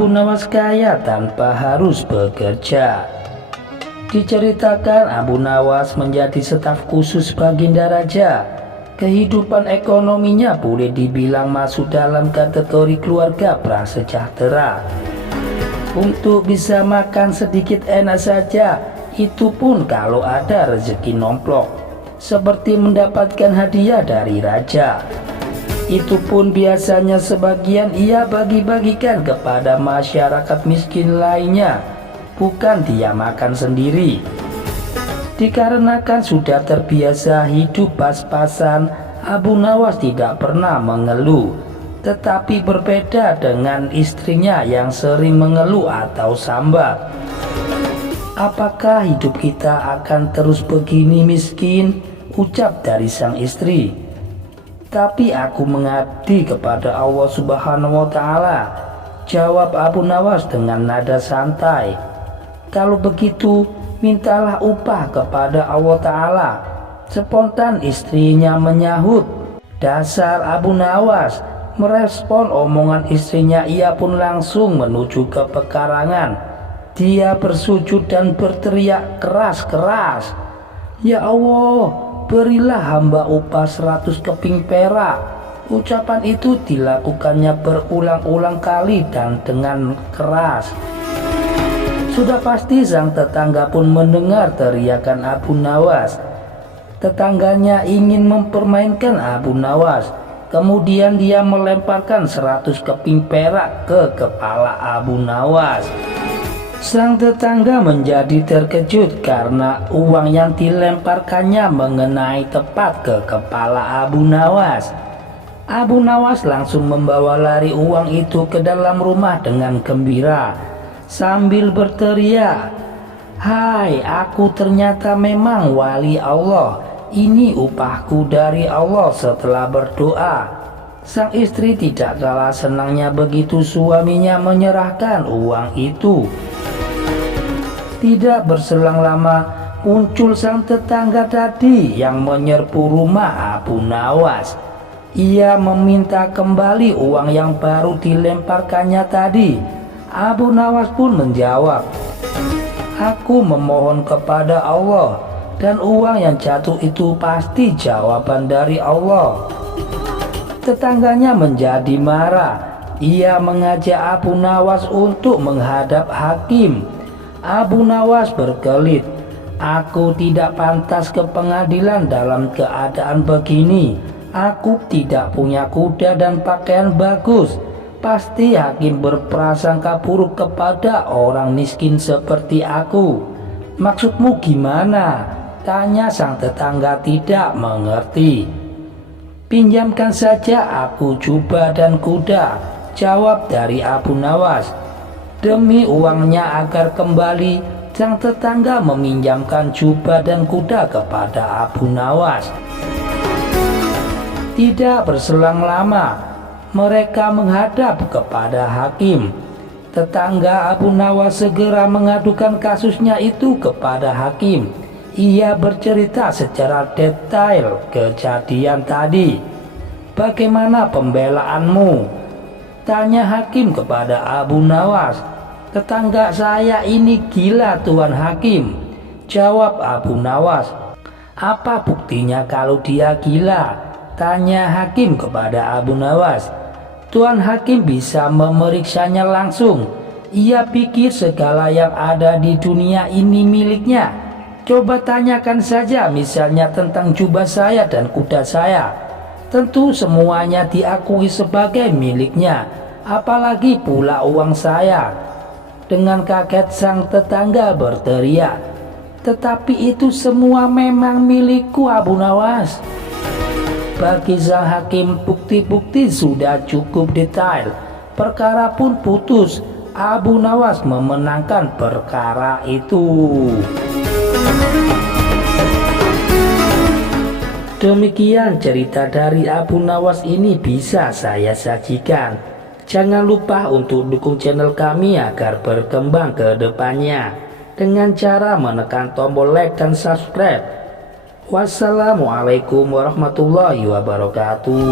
Abu Nawas kaya tanpa harus bekerja. Diceritakan Abu Nawas menjadi staf khusus Baginda Raja. Kehidupan ekonominya boleh dibilang masuk dalam kategori keluarga prasejahtera. Untuk bisa makan sedikit enak saja, itu pun kalau ada rezeki nomplok, seperti mendapatkan hadiah dari raja. Itu pun biasanya sebagian ia bagi-bagikan kepada masyarakat miskin lainnya, bukan dia makan sendiri. Dikarenakan sudah terbiasa hidup pas-pasan, Abu Nawas tidak pernah mengeluh. Tetapi berbeda dengan istrinya yang sering mengeluh atau sambat. "Apakah hidup kita akan terus begini miskin?" ucap dari sang istri. "Tapi aku mengabdi kepada Allah Subhanahu wa Ta'ala," jawab Abu Nawas dengan nada santai. "Kalau begitu, mintalah upah kepada Allah Ta'ala." Spontan istrinya menyahut. Dasar Abu Nawas. Merespon omongan istrinya, ia pun langsung menuju ke pekarangan. Dia bersujud dan berteriak keras-keras, "Ya Allah, berilah hamba upah 100 keping perak." Ucapan itu dilakukannya berulang-ulang kali dan dengan keras. Sudah pasti sang tetangga pun mendengar teriakan Abu Nawas. Tetangganya ingin mempermainkan Abu Nawas. Kemudian dia melemparkan 100 keping perak ke kepala Abu Nawas. Sang tetangga menjadi terkejut karena uang yang dilemparkannya mengenai tepat ke kepala Abu Nawas. Abu Nawas langsung membawa lari uang itu ke dalam rumah dengan gembira sambil berteriak, "Hai, aku ternyata memang wali Allah. Ini upahku dari Allah setelah berdoa." Sang istri tidak kalah senangnya begitu suaminya menyerahkan uang itu. Tidak berselang lama, muncul sang tetangga tadi yang menyerbu rumah Abu Nawas. Ia meminta kembali uang yang baru dilemparkannya tadi. Abu Nawas pun menjawab, "Aku memohon kepada Allah, dan uang yang jatuh itu pasti jawaban dari Allah." Tetangganya menjadi marah. Ia mengajak Abu Nawas untuk menghadap hakim. Abu Nawas berkelit, "Aku tidak pantas ke pengadilan dalam keadaan begini. Aku tidak punya kuda dan pakaian bagus. Pasti hakim berprasangka buruk kepada orang miskin seperti aku." "Maksudmu gimana?" tanya sang tetangga tidak mengerti. "Pinjamkan saja aku jubah dan kuda," jawab dari Abu Nawas. Demi uangnya agar kembali, sang tetangga meminjamkan jubah dan kuda kepada Abu Nawas. Tidak berselang lama, mereka menghadap kepada hakim. Tetangga Abu Nawas segera mengadukan kasusnya itu kepada hakim. Ia bercerita secara detail kejadian tadi. "Bagaimana pembelaanmu?" tanya hakim kepada Abu Nawas. "Tetangga saya ini gila, Tuan Hakim," jawab Abu Nawas. "Apa buktinya kalau dia gila?" tanya hakim kepada Abu Nawas. Tuan Hakim bisa memeriksanya langsung. Ia pikir segala yang ada di dunia ini miliknya. Coba tanyakan saja misalnya tentang jubah saya dan kuda saya. Tentu semuanya diakui sebagai miliknya. Apalagi pula uang saya. Dengan kaget sang tetangga berteriak, "Tetapi itu semua memang milikku, Abu Nawas." Bagi sang hakim, bukti-bukti sudah cukup detail. Perkara pun putus. Abu Nawas memenangkan perkara itu. Demikian cerita dari Abu Nawas ini bisa saya sajikan. Jangan lupa untuk dukung channel kami agar berkembang ke depannya dengan cara menekan tombol like dan subscribe. Wassalamualaikum warahmatullahi wabarakatuh.